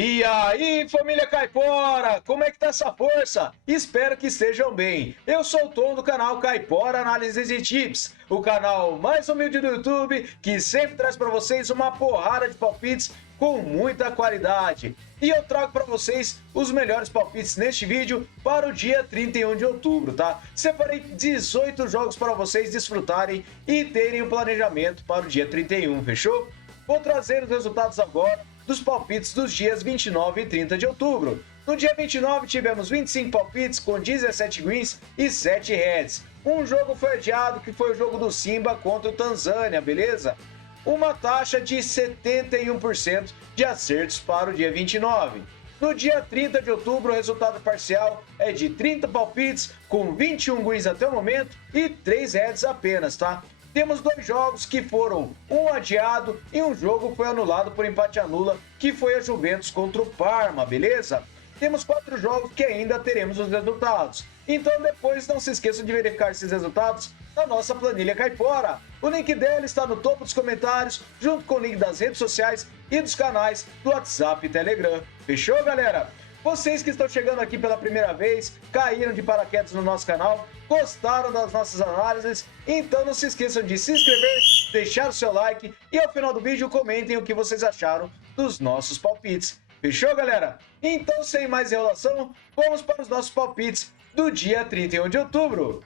E aí, família Caipora, como é que tá essa força? Espero que estejam bem. Eu sou o Tom do canal Caipora Análises e Tips, o canal mais humilde do YouTube que sempre traz para vocês uma porrada de palpites com muita qualidade. E eu trago para vocês os melhores palpites neste vídeo para o dia 31 de outubro, tá? Separei 18 jogos para vocês desfrutarem e terem um planejamento para o dia 31, fechou? Vou trazer os resultados agora dos palpites dos dias 29 e 30 de outubro. No dia 29 tivemos 25 palpites com 17 greens e 7 reds. Um jogo foi adiado, que foi o jogo do Simba contra o Tanzânia, beleza? Uma taxa de 71% de acertos para o dia 29. No dia 30 de outubro, o resultado parcial é de 30 palpites com 21 greens até o momento e 3 reds apenas, tá? Temos dois jogos que foram um adiado e um jogo foi anulado por empate anula, que foi a Juventus contra o Parma, beleza? Temos 4 jogos que ainda teremos os resultados. Então depois não se esqueçam de verificar esses resultados na nossa planilha Caipora. O link dela está no topo dos comentários, junto com o link das redes sociais e dos canais do WhatsApp e Telegram. Fechou, galera? Vocês que estão chegando aqui pela primeira vez, caíram de paraquedas no nosso canal, gostaram das nossas análises, então não se esqueçam de se inscrever, deixar o seu like e ao final do vídeo comentem o que vocês acharam dos nossos palpites. Fechou, galera? Então, sem mais enrolação, vamos para os nossos palpites do dia 31 de outubro.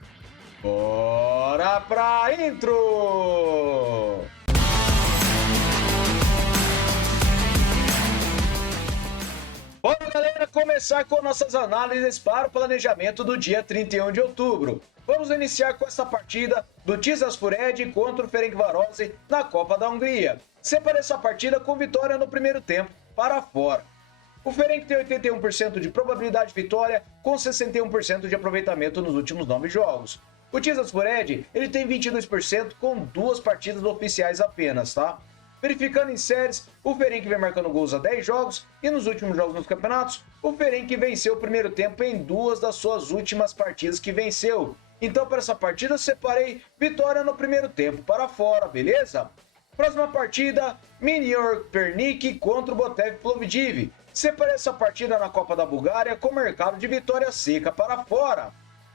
Bora pra intro! Bora, galera, começar com nossas análises para o planejamento do dia 31 de outubro. Vamos iniciar com essa partida do Tizasfured contra o Ferencvárosi na Copa da Hungria. Separei essa partida com vitória no primeiro tempo para fora. O Ferenc tem 81% de probabilidade de vitória com 61% de aproveitamento nos últimos 9 jogos. O Tizasfured, ele tem 22% com 2 partidas oficiais apenas, tá? Verificando em séries, o Ferenc vem marcando gols há 10 jogos e nos últimos jogos nos campeonatos, o Ferenc venceu o primeiro tempo em 2 das suas últimas partidas que venceu. Então, para essa partida, eu separei vitória no primeiro tempo para fora, beleza? Próxima partida, Minior Pernik contra o Botev Plovdiv. Separei essa partida na Copa da Bulgária com mercado de vitória seca para fora.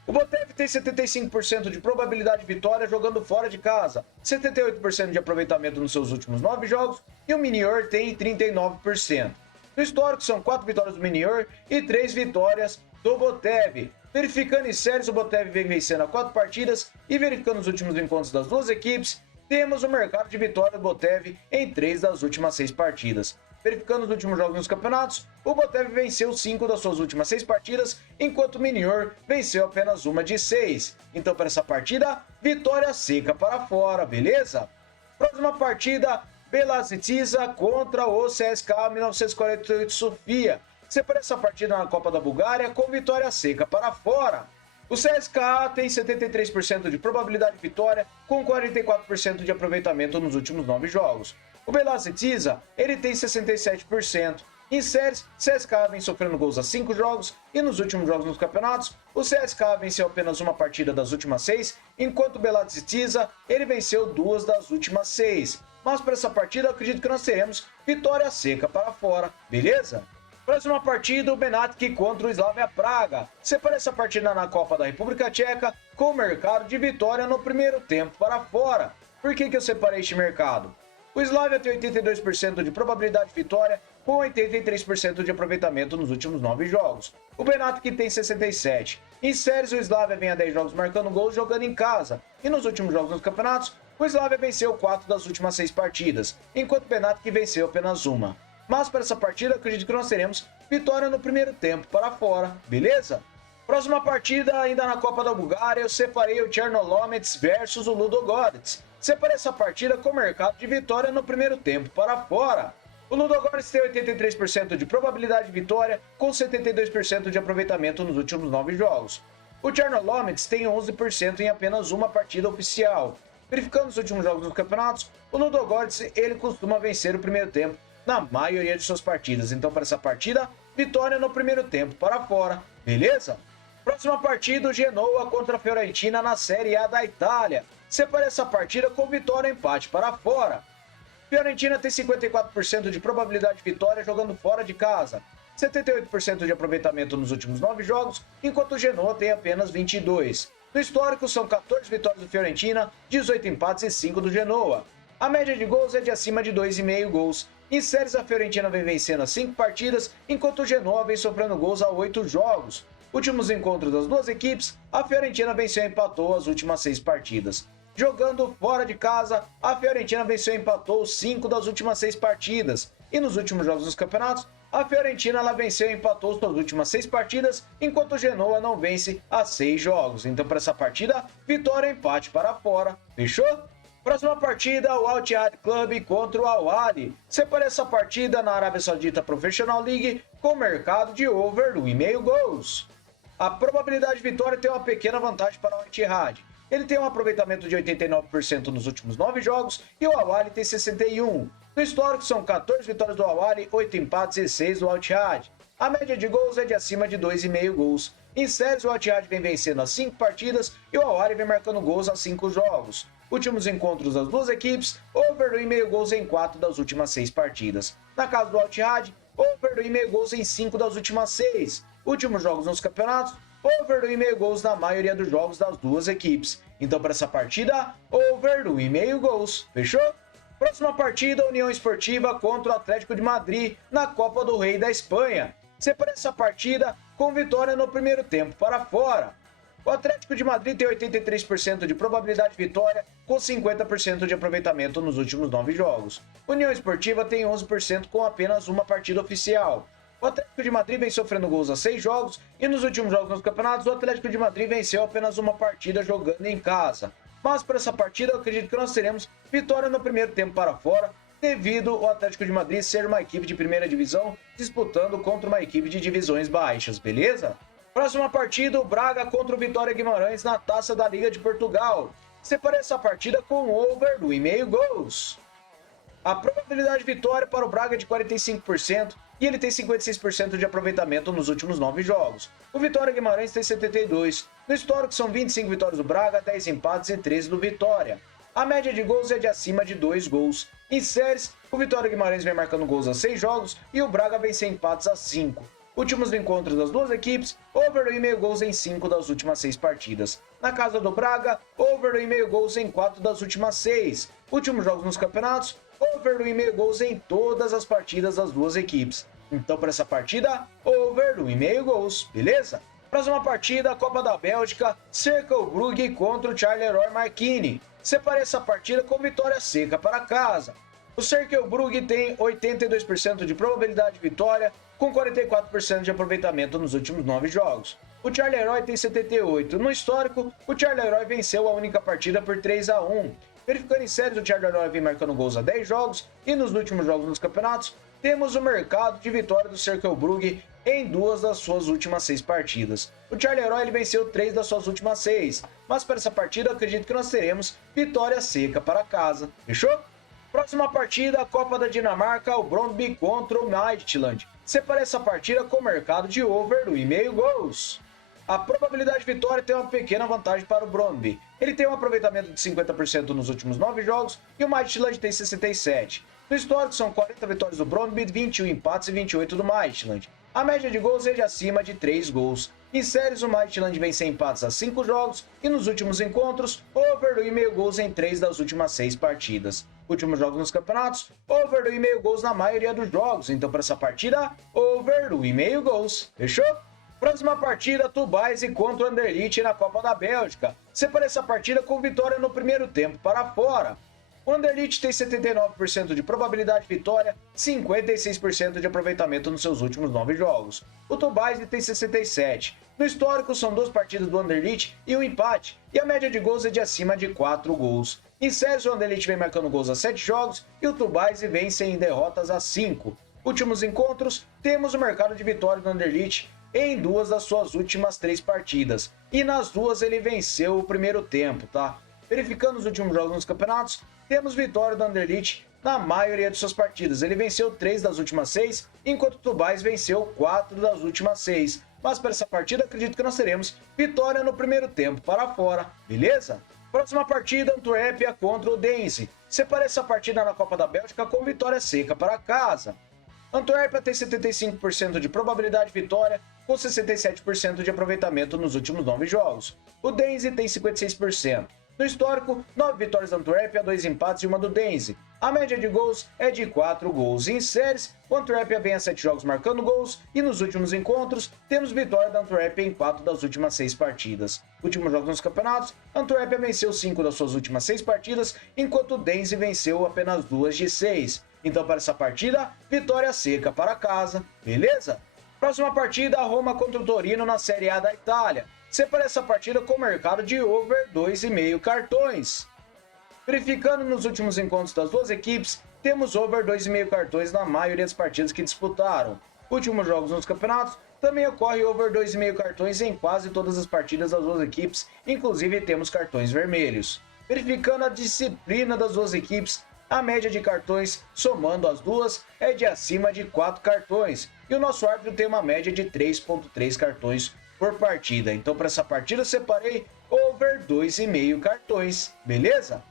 O Botev tem 75% de probabilidade de vitória jogando fora de casa, 78% de aproveitamento nos seus últimos 9 jogos e o Minior tem 39%. No histórico são 4 vitórias do Minior e 3 vitórias do Botev. Verificando em séries, o Botev vem vencendo a 4 partidas e verificando os últimos encontros das duas equipes, temos o mercado de vitória do Botev em 3 das últimas 6 partidas. Verificando os últimos jogos nos campeonatos, o Botev venceu 5 das suas últimas 6 partidas, enquanto o Minior venceu apenas uma de 6. Então, para essa partida, vitória seca para fora, beleza? Próxima partida, Belazitiza contra o CSKA 1948 Sofia. Separa essa partida na Copa da Bulgária com vitória seca para fora. O CSKA tem 73% de probabilidade de vitória com 44% de aproveitamento nos últimos 9 jogos. O Belazitiza, ele tem 67%. Em séries, CSKA vem sofrendo gols há 5 jogos e nos últimos jogos nos campeonatos, o CSKA venceu apenas uma partida das últimas 6, enquanto o Belazitiza, ele venceu 2 das últimas 6. Mas para essa partida, eu acredito que nós teremos vitória seca para fora, beleza? Próxima partida, o Benatic contra o Slavia Praga. Separei essa partida na Copa da República Tcheca com o mercado de vitória no primeiro tempo para fora. Por que eu separei este mercado? O Slavia tem 82% de probabilidade de vitória com 83% de aproveitamento nos últimos 9 jogos. O Benatic tem 67%. Em séries, o Slavia vem a 10 jogos marcando gols jogando em casa. E nos últimos jogos nos campeonatos, o Slavia venceu 4 das últimas 6 partidas, enquanto o Benatic venceu apenas uma. Mas para essa partida, acredito que nós teremos vitória no primeiro tempo para fora, beleza? Próxima partida, ainda na Copa da Bulgária, eu separei o Chernolomets versus o Ludogorets. Separei essa partida com mercado de vitória no primeiro tempo para fora. O Ludogorets tem 83% de probabilidade de vitória com 72% de aproveitamento nos últimos 9 jogos. O Chernolomets tem 11% em apenas uma partida oficial. Verificando os últimos jogos dos campeonatos, o Ludogorets ele costuma vencer o primeiro tempo na maioria de suas partidas. Então, para essa partida, vitória no primeiro tempo para fora, beleza? Próxima partida, o Genoa contra a Fiorentina na Série A da Itália. Separei essa partida com vitória e empate para fora. Fiorentina tem 54% de probabilidade de vitória jogando fora de casa, 78% de aproveitamento nos últimos 9 jogos, enquanto o Genoa tem apenas 22%. No histórico, são 14 vitórias do Fiorentina, 18 empates e 5 do Genoa. A média de gols é de acima de 2,5 gols. Em séries, a Fiorentina vem vencendo as 5 partidas, enquanto o Genoa vem sofrendo gols a 8 jogos. Últimos encontros das duas equipes, a Fiorentina venceu e empatou as últimas 6 partidas. Jogando fora de casa, a Fiorentina venceu e empatou 5 das últimas 6 partidas. E nos últimos jogos dos campeonatos, a Fiorentina venceu e empatou suas últimas 6 partidas, enquanto o Genoa não vence há 6 jogos. Então, para essa partida, vitória e empate para fora. Fechou? Próxima partida, o Al Ittihad Club contra o Al Ahly. Separei essa partida na Arábia Saudita Professional League com mercado de over 1,5 gols. A probabilidade de vitória tem uma pequena vantagem para o Al Ittihad. Ele tem um aproveitamento de 89% nos últimos 9 jogos e o Al Ahly tem 61%. No histórico, são 14 vitórias do Al Ahly, 8 empates e 6 do Al Ittihad. A média de gols é de acima de 2,5 gols. Em séries, o Al Ittihad vem vencendo as 5 partidas e o Al Ahly vem marcando gols a 5 jogos. Últimos encontros das duas equipes, over 1,5 gols em 4 das últimas 6 partidas. Na casa do Al Ittihad, over 1,5 gols em 5 das últimas 6. Últimos jogos nos campeonatos, over 1,5 gols na maioria dos jogos das duas equipes. Então, para essa partida, over 1,5 gols. Fechou? Próxima partida, União Esportiva contra o Atlético de Madrid na Copa do Rei da Espanha. Separa essa partida com vitória no primeiro tempo para fora. O Atlético de Madrid tem 83% de probabilidade de vitória, com 50% de aproveitamento nos últimos 9 jogos. União Esportiva tem 11% com apenas uma partida oficial. O Atlético de Madrid vem sofrendo gols a 6 jogos e nos últimos jogos nos campeonatos o Atlético de Madrid venceu apenas uma partida jogando em casa. Mas para essa partida eu acredito que nós teremos vitória no primeiro tempo para fora, devido ao Atlético de Madrid ser uma equipe de primeira divisão disputando contra uma equipe de divisões baixas, beleza? Próxima partida, o Braga contra o Vitória Guimarães na Taça da Liga de Portugal. Separei essa partida com over 1,5 gols. A probabilidade de vitória para o Braga é de 45% e ele tem 56% de aproveitamento nos últimos 9 jogos. O Vitória Guimarães tem 72%. No histórico são 25 vitórias do Braga, 10 empates e 13 do Vitória. A média de gols é de acima de 2 gols. Em séries, o Vitória Guimarães vem marcando gols a 6 jogos e o Braga vem sem empates a 5. Últimos encontros das duas equipes, over 1,5 gols em 5 das últimas 6 partidas. Na casa do Braga, over 1,5 gols em 4 das últimas 6. Últimos jogos nos campeonatos, over 1,5 gols em todas as partidas das duas equipes. Então, para essa partida, over 1,5 gols, beleza? Próxima partida, Copa da Bélgica, Cercle Brugge contra o Charleroi Marquini. Separei essa partida com vitória seca para casa. O Cercle Brugge tem 82% de probabilidade de vitória, com 44% de aproveitamento nos últimos 9 jogos. O Charleroi tem 78%. No histórico, o Charleroi venceu a única partida por 3-1. Verificando em séries, o Charleroi vem marcando gols a 10 jogos e nos últimos jogos nos campeonatos, temos o mercado de vitória do Cercle Brugge em 2 das suas últimas 6 partidas. O Charleroi ele venceu 3 das suas últimas 6, mas para essa partida eu acredito que nós teremos vitória seca para casa. Fechou? Próxima partida, a Copa da Dinamarca, o Brøndby contra o Midtjylland. Separei essa partida com o mercado de over 1,5 gols. A probabilidade de vitória tem uma pequena vantagem para o Brøndby. Ele tem um aproveitamento de 50% nos últimos 9 jogos e o Midtjylland tem 67%. No histórico são 40 vitórias do Brøndby, 21 empates e 28 do Midtjylland. A média de gols é de acima de 3 gols. Em séries, o Midtjylland vem sem empates a 5 jogos e nos últimos encontros, over 1,5 gols em 3 das últimas 6 partidas. Últimos jogos nos campeonatos, over 1,5 gols na maioria dos jogos. Então, para essa partida, over 1,5 gols. Fechou? Próxima partida, Tubaise contra o Anderlecht na Copa da Bélgica. Separei essa partida com vitória no primeiro tempo para fora. O Anderlecht tem 79% de probabilidade de vitória, 56% de aproveitamento nos seus últimos 9 jogos. O Tubaise tem 67%. No histórico são 2 partidas do Anderlecht e um empate, e a média de gols é de acima de 4 gols. Em séries, o Anderlecht vem marcando gols a 7 jogos e o Tubaise vence em derrotas a 5. Últimos encontros, temos o mercado de vitória do Anderlecht em 2 das suas últimas 3 partidas, e nas 2 ele venceu o primeiro tempo, tá? Verificando os últimos jogos nos campeonatos, temos vitória do Anderlecht na maioria de suas partidas. Ele venceu 3 das últimas 6, enquanto o Tubaise venceu 4 das últimas 6. Mas para essa partida, acredito que nós teremos vitória no primeiro tempo para fora, beleza? Próxima partida, Antuérpia contra o Dense. Separei essa partida na Copa da Bélgica com vitória seca para casa. Antuérpia tem 75% de probabilidade de vitória, com 67% de aproveitamento nos últimos 9 jogos. O Dense tem 56%. No histórico, 9 vitórias da Antuérpia, 2 empates e 1 do Dense. A média de gols é de 4 gols. Em séries, o Antuérpia vem a 7 jogos marcando gols e nos últimos encontros, temos vitória da Antuérpia em 4 das últimas 6 partidas. Últimos jogos nos campeonatos, a Antuérpia venceu 5 das suas últimas 6 partidas, enquanto o Dense venceu apenas 2 de 6. Então, para essa partida, vitória seca para casa, beleza? Próxima partida, Roma contra o Torino na Série A da Itália. Separei essa partida com o mercado de over 2,5 cartões. Verificando nos últimos encontros das duas equipes, temos over 2,5 cartões na maioria das partidas que disputaram. Últimos jogos nos campeonatos, também ocorre over 2,5 cartões em quase todas as partidas das duas equipes, inclusive temos cartões vermelhos. Verificando a disciplina das duas equipes, a média de cartões, somando as duas, é de acima de 4 cartões, e o nosso árbitro tem uma média de 3,3 cartões por partida. Então, para essa partida, eu separei over 2,5 cartões, beleza?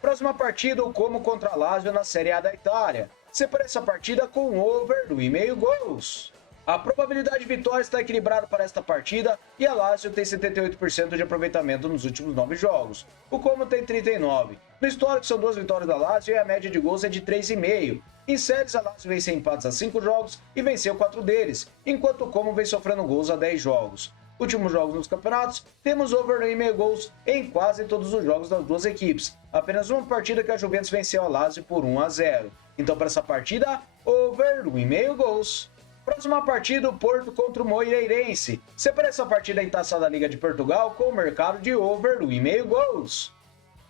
Próxima partida, o Como contra a Lazio na Série A da Itália. Separei essa partida com over 1,5 gols. A probabilidade de vitória está equilibrada para esta partida e a Lazio tem 78% de aproveitamento nos últimos 9 jogos. O Como tem 39%. No histórico são 2 vitórias da Lazio e a média de gols é de 3,5. Em séries, a Lazio vem sem empates a 5 jogos e venceu 4 deles, enquanto o Como vem sofrendo gols a 10 jogos. Últimos jogos nos campeonatos, temos over 1,5 gols em quase todos os jogos das duas equipes. Apenas uma partida que a Juventus venceu a Lazio por 1-0. Então, para essa partida, over 1,5 gols. Próxima partida, o Porto contra o Moreirense. Separei essa partida em Taça da Liga de Portugal com o mercado de over 1,5 gols.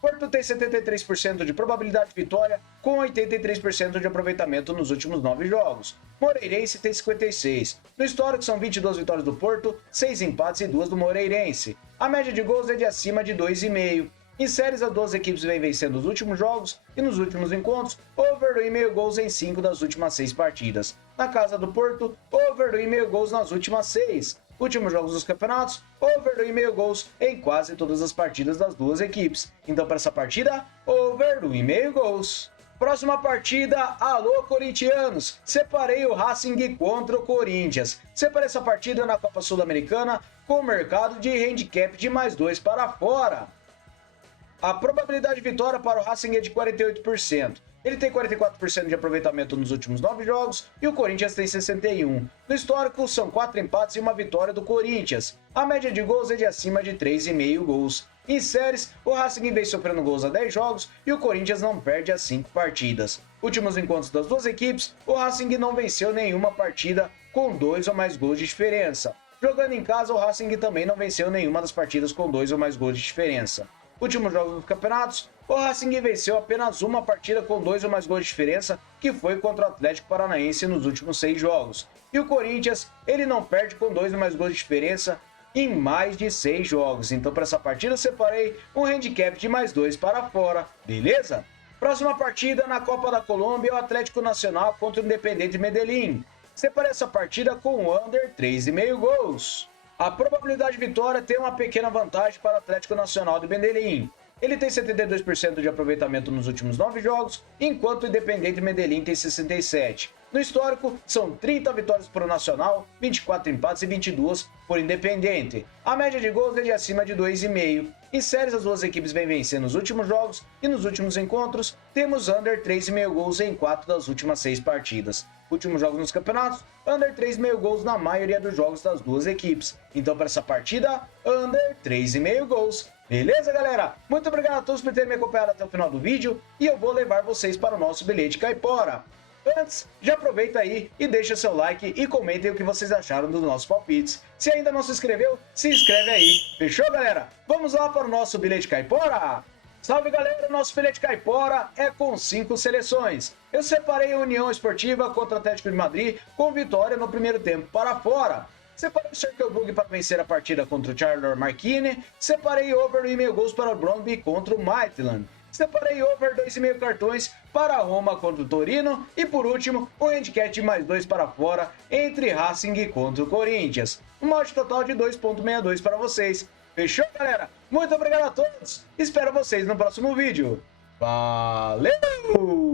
Porto tem 73% de probabilidade de vitória, com 83% de aproveitamento nos últimos 9 jogos. Moreirense tem 56%. No histórico são 22 vitórias do Porto, 6 empates e 2 do Moreirense. A média de gols é de acima de 2,5. Em séries, as duas equipes vêm vencendo os últimos jogos e nos últimos encontros, over 1,5 gols em 5 das últimas 6 partidas. Na casa do Porto, over 1,5 gols nas últimas 6. Últimos jogos dos campeonatos, over 1,5 gols em quase todas as partidas das duas equipes. Então, para essa partida, over 1,5 gols. Próxima partida, alô corintianos, separei o Racing contra o Corinthians. Separei essa partida na Copa Sul-Americana com o mercado de handicap de mais 2 para fora. A probabilidade de vitória para o Racing é de 48%. Ele tem 44% de aproveitamento nos últimos 9 jogos e o Corinthians tem 61%. No histórico, são 4 empates e uma vitória do Corinthians. A média de gols é de acima de 3,5 gols. Em séries, o Racing vem sofrendo gols a 10 jogos e o Corinthians não perde as 5 partidas. Últimos encontros das duas equipes, o Racing não venceu nenhuma partida com 2 ou mais gols de diferença. Jogando em casa, o Racing também não venceu nenhuma das partidas com 2 ou mais gols de diferença. Últimos jogos dos campeonatos, o Racing venceu apenas uma partida com 2 ou mais gols de diferença, que foi contra o Atlético Paranaense nos últimos 6 jogos. E o Corinthians, ele não perde com 2 ou mais gols de diferença em mais de 6 jogos. Então, para essa partida, eu separei um handicap de mais 2 para fora, beleza? Próxima partida na Copa da Colômbia, o Atlético Nacional contra o Independiente Medellín. Separei essa partida com o under 3,5 gols. A probabilidade de vitória tem uma pequena vantagem para o Atlético Nacional de Medellín. Ele tem 72% de aproveitamento nos últimos 9 jogos, enquanto o Independiente Medellín tem 67%. No histórico, são 30 vitórias para o Nacional, 24 empates e 22 por Independiente. A média de gols é de acima de 2,5. Em séries, as duas equipes vêm vencendo nos últimos jogos e nos últimos encontros, temos under 3,5 gols em 4 das últimas 6 partidas. Últimos jogos nos campeonatos, under 3,5 gols na maioria dos jogos das duas equipes. Então, para essa partida, under 3,5 gols. Beleza, galera? Muito obrigado a todos por terem me acompanhado até o final do vídeo e eu vou levar vocês para o nosso bilhete caipora. Antes, já aproveita aí e deixa seu like e comentem o que vocês acharam dos nossos palpites. Se ainda não se inscreveu, se inscreve aí. Fechou, galera? Vamos lá para o nosso bilhete caipora? Salve, galera! O nosso bilhete caipora é com 5 seleções. Eu separei a União Esportiva contra o Atlético de Madrid com vitória no primeiro tempo para fora. Separei o Circle Bug para vencer a partida contra o Charles Marquini. Separei over 1,5 gols para o Brøndby contra o Midtjylland. Separei over 2,5 cartões para a Roma contra o Torino. E por último, o handicap de mais 2 para fora entre Racing contra o Corinthians. Um mote total de 2,62 para vocês. Fechou, galera? Muito obrigado a todos. Espero vocês no próximo vídeo. Valeu!